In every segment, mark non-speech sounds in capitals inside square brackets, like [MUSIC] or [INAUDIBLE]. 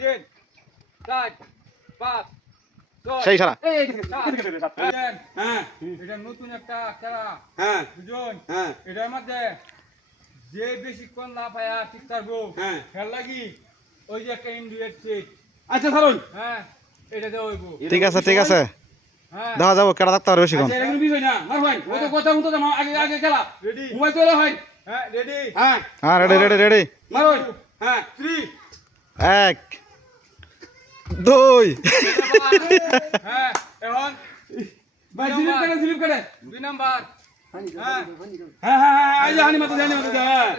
তিন চার পাঁচ সেই সারা? [LAUGHS] হ্যাঁ। এটা নতুন একটা খেলা। হ্যাঁ। হ্যাঁ। এটার মধ্যে যে বেশিক্ষণ না পায়া ঠিক থাকব। হ্যাঁ। খেল লাগি ওই যে একটা ইন্ডিয়ার সিট আচ্ছা হ্যাঁ এটা দেওয়া হইব। ঠিক আছে ঠিক আছে। হ্যাঁ। দেখা যাব কেটা থাকতে পারবে বেশিক্ষণ। আচ্ছা বিষয় না। মার ভাই ও তো কথা মতো আগে আগে খেলা। রেডি মোবাইল তো হয়। হ্যাঁ রেডি হ্যাঁ। হ্যাঁ রেডি রেডি রেডি মারুন হ্যাঁ। থ্রি এক। দুই। হ্যাঁ এখন ভাই স্লিপ করে স্লিপ করে। দুই নাম্বার। হ্যাঁ। হ্যাঁ হ্যাঁ হ্যাঁ হানি মাথা হানি মাথা হ্যাঁ।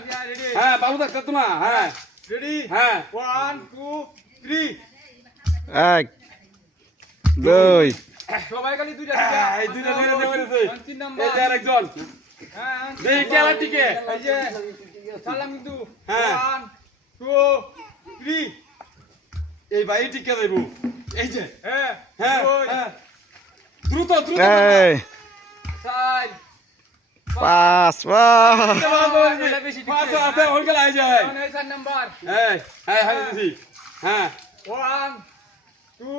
হ্যাঁ বাবু থাকতো তোমার হ্যাঁ। রেডি হ্যাঁ। ওয়ান টু থ্রি এক দুই। সবাই খালি দুইটা হ্যাঁ, এই দুইটা দুইটা দুইটা তিন নাম্বার এই যে আরেকজন। হ্যাঁ দেখি খেলা টিকে এই যে সালাম কিন্তু। হ্যাঁ। ওয়ান টু থ্রি এই ভাই টিকে যাইবো এই যে হ্যাঁ হ্যাঁ হ্যাঁ। দ্রুত দ্রুত এই। চার পাঁচ পাঁচ। এটা ঠিক আছে আছে। আছে ওর খেলা এই যায় চার নাম্বার। এই হ্যাঁ হ্যাঁ হ্যাঁ। One two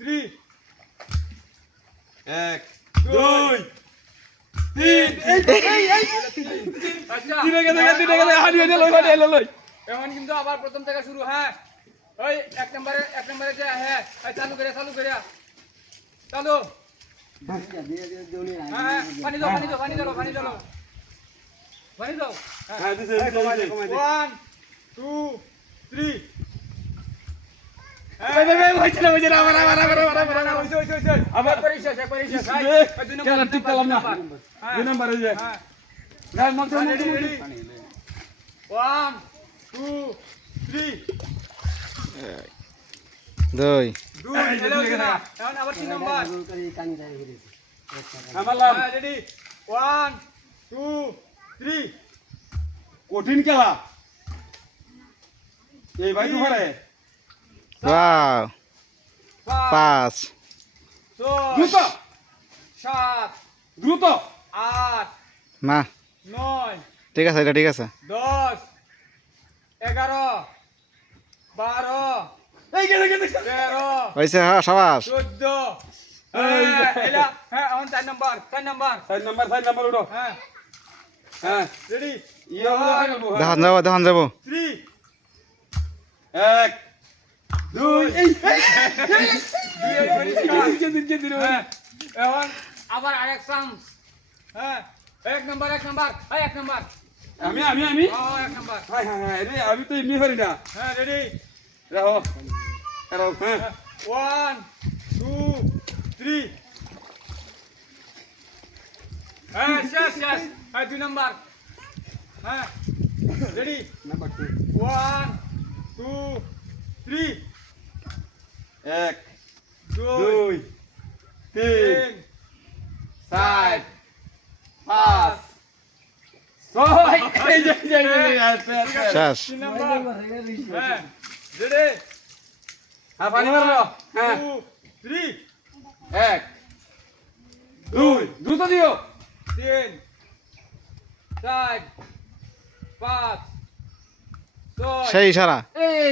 three. এক দুই তিন। এই এই এই গেছে তিনে গেছে। হানি হানি লই হানি লই লই। এখন কিন্তু আবার প্রথম থেকে শুরু হ্যাঁ। ওই এক নম্বরে এক নম্বরে যে হ্যাঁ চালু করে চালু করে। চালু। হ্যাঁ হ্যাঁ পানি দাও পানি দাও পানি দাও পানি দাও। দাও। হ্যাঁ টু থ্রি আবার পরীক্ষা পরীক্ষা ঠিক না। হ্যাঁ। দুই নাম্বার যে। হ্যাঁ। ওয়ান টু থ্রি দুই। হ্যাঁ কঠিন খেলা। এই ভাই তো পাঁচ পাঁচ। ছয় দ্রুত। সাত দ্রুত। আট না। নয় ঠিক আছে এটা ঠিক আছে। দশ এগারো বারো এই গেছে গেছে তেরো হয়েছে হ্যাঁ সাবাস চোদ্দ এই যে। এলা হ্যাঁ এখন চার নম্বর চার নম্বর সাইড নাম্বার সাইড নাম্বার উঠো হ্যাঁ হ্যাঁ রেডি ইয়ে হলো হয়ে গেল দেখান যাব দেখান যাব থ্রি এক দুই এই দুই কেদিন কেদিন হ্যাঁ এখন আবার আরেক চান্স হ্যাঁ এক নম্বর এক নম্বর হ্যাঁ এক নম্বর আমি আমি আমি হ্যাঁ এক নম্বর আমি তো এমনি পারি না হ্যাঁ রেডি রাখো হ্যাঁ ওয়ান টু থ্রি হ্যাঁ শেষ শেষ হ্যাঁ দুই নম্বর হ্যাঁ ready number two one two three এক দুই তিন চার পাঁচ ছয়। শেষ হ্যাঁ রেডি হ্যাঁ পানি মারলো হ্যাঁ। থ্রি এক দুই। দ্রুত দিও। তিন চার পাঁচ সেই এই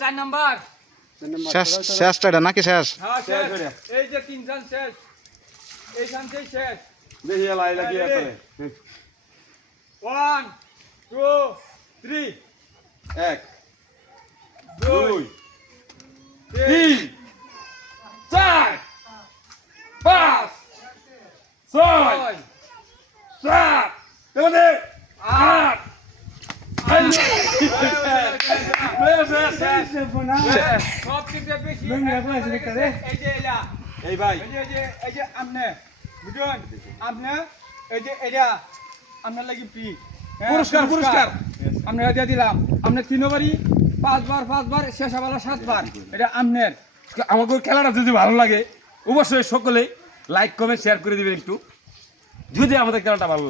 চার নাম্বার। শেষ শেষটা এটা নাকি শেষ? হ্যাঁ এই যে তিন চান শেষ। এই চান সেই শেষ। দেখি আছে রে। ওয়ান টু থ্রি এক। দুই তিন চার পাঁচ ছয় সাত আট। এই যে এলা এই ভাই এই যে আমনে বুঝুন আমনে এই যে এটা আপনার লাগি ফ্রি পুরস্কার, পুরস্কার। আমরা দিয়ে দিলাম। আপনি তিনবারই পাঁচবার পাঁচবার, শেষ আবার সাতবার এটা আমনের আমাকে খেলাটা যদি ভালো লাগে, অবশ্যই সকলে লাইক কমেন্ট শেয়ার করে দেবেন একটু যদি আমাদের খেলাটা ভালো।